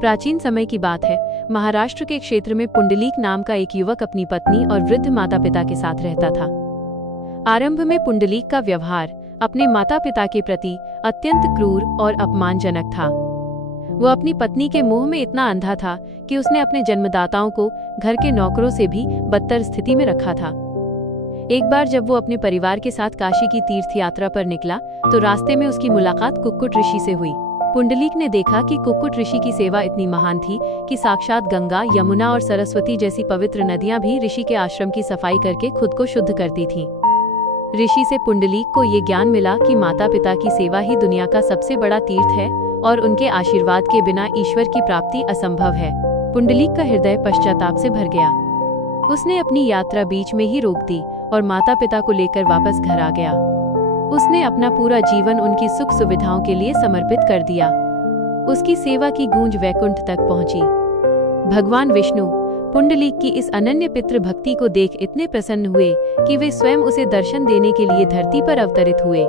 प्राचीन समय की बात है। महाराष्ट्र के क्षेत्र में पुंडलीक नाम का एक युवक अपनी पत्नी और वृद्ध माता पिता के साथ रहता था। आरंभ में पुंडलीक का व्यवहार अपने माता पिता के प्रति अत्यंत क्रूर और अपमानजनक था। वो अपनी पत्नी के मोह में इतना अंधा था कि उसने अपने जन्मदाताओं को घर के नौकरों से भी बदतर स्थिति में रखा था। एक बार जब वो अपने परिवार के साथ काशी की तीर्थ यात्रा पर निकला तो रास्ते में उसकी मुलाकात कुक्कुट ऋषि से हुई। पुंडलीक ने देखा कि कुक्कुट ऋषि की सेवा इतनी महान थी कि साक्षात गंगा, यमुना और सरस्वती जैसी पवित्र नदियां भी ऋषि के आश्रम की सफाई करके खुद को शुद्ध करती थीं। ऋषि से पुंडलीक को ये ज्ञान मिला कि माता पिता की सेवा ही दुनिया का सबसे बड़ा तीर्थ है और उनके आशीर्वाद के बिना ईश्वर की प्राप्ति असंभव है। पुंडलीक का हृदय पश्चाताप से भर गया। उसने अपनी यात्रा बीच में ही रोक दी और माता पिता को लेकर वापस घर आ गया। उसने अपना पूरा जीवन उनकी सुख सुविधाओं के लिए समर्पित कर दिया। उसकी सेवा की गूंज वैकुंठ तक पहुंची। भगवान विष्णु पुंडलीक की इस अनन्य पितृ भक्ति को देख इतने प्रसन्न हुए कि वे स्वयं उसे दर्शन देने के लिए धरती पर अवतरित हुए।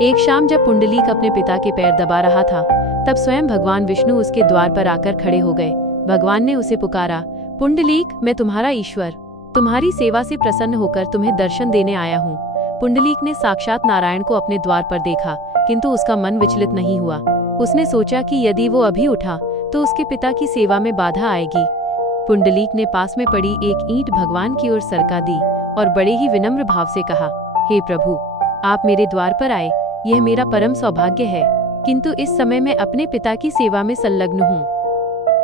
एक शाम जब पुंडलीक अपने पिता के पैर दबा रहा था, तब स्वयं भगवान विष्णु उसके द्वार पर आकर खड़े हो गए। भगवान ने उसे पुकारा, पुंडलीक, मैं तुम्हारा ईश्वर, तुम्हारी सेवा से प्रसन्न होकर तुम्हें दर्शन देने आया हूँ। पुंडलीक ने साक्षात नारायण को अपने द्वार पर देखा, किंतु उसका मन विचलित नहीं हुआ। उसने सोचा कि यदि वो अभी उठा तो उसके पिता की सेवा में बाधा आएगी। पुंडलीक ने पास में पड़ी एक ईंट भगवान की ओर सरका दी और बड़े ही विनम्र भाव से कहा, हे प्रभु, आप मेरे द्वार पर आए, यह मेरा परम सौभाग्य है, किंतु इस समय मैं अपने पिता की सेवा में संलग्न हूँ।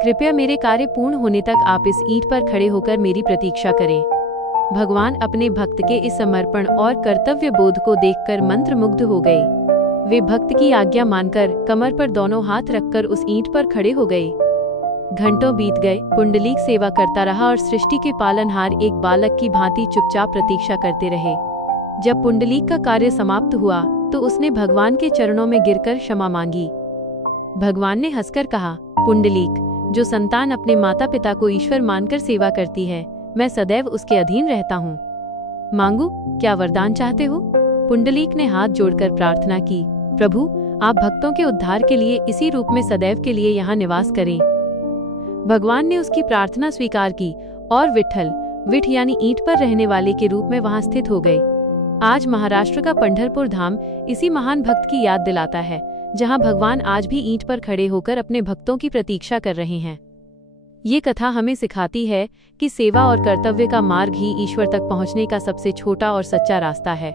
कृपया मेरे कार्य पूर्ण होने तक आप इस ईंट पर खड़े होकर मेरी प्रतीक्षा करें। भगवान अपने भक्त के इस समर्पण और कर्तव्य बोध को देखकर मंत्रमुग्ध हो गए। वे भक्त की आज्ञा मानकर कमर पर दोनों हाथ रखकर उस ईंट पर खड़े हो गए। घंटों बीत गए। पुंडलीक सेवा करता रहा और सृष्टि के पालनहार एक बालक की भांति चुपचाप प्रतीक्षा करते रहे। जब पुंडलीक का कार्य समाप्त हुआ तो उसने भगवान के चरणों में गिरकर क्षमा मांगी। भगवान ने हंसकर कहा, पुंडलीक, जो संतान अपने माता पिता को ईश्वर मानकर सेवा करती है, मैं सदैव उसके अधीन रहता हूँ। मांगू, क्या वरदान चाहते हो? पुंडलीक ने हाथ जोड़कर प्रार्थना की, प्रभु, आप भक्तों के उद्धार के लिए इसी रूप में सदैव के लिए यहाँ निवास करें। भगवान ने उसकी प्रार्थना स्वीकार की और विठ यानी ईंट पर रहने वाले के रूप में वहां स्थित हो गए। आज महाराष्ट्र का पंढरपुर धाम इसी महान भक्त की याद दिलाता है, जहां भगवान आज भी ईंट पर खड़े होकर अपने भक्तों की प्रतीक्षा कर रहे हैं। ये कथा हमें सिखाती है कि सेवा और कर्तव्य का मार्ग ही ईश्वर तक पहुंचने का सबसे छोटा और सच्चा रास्ता है।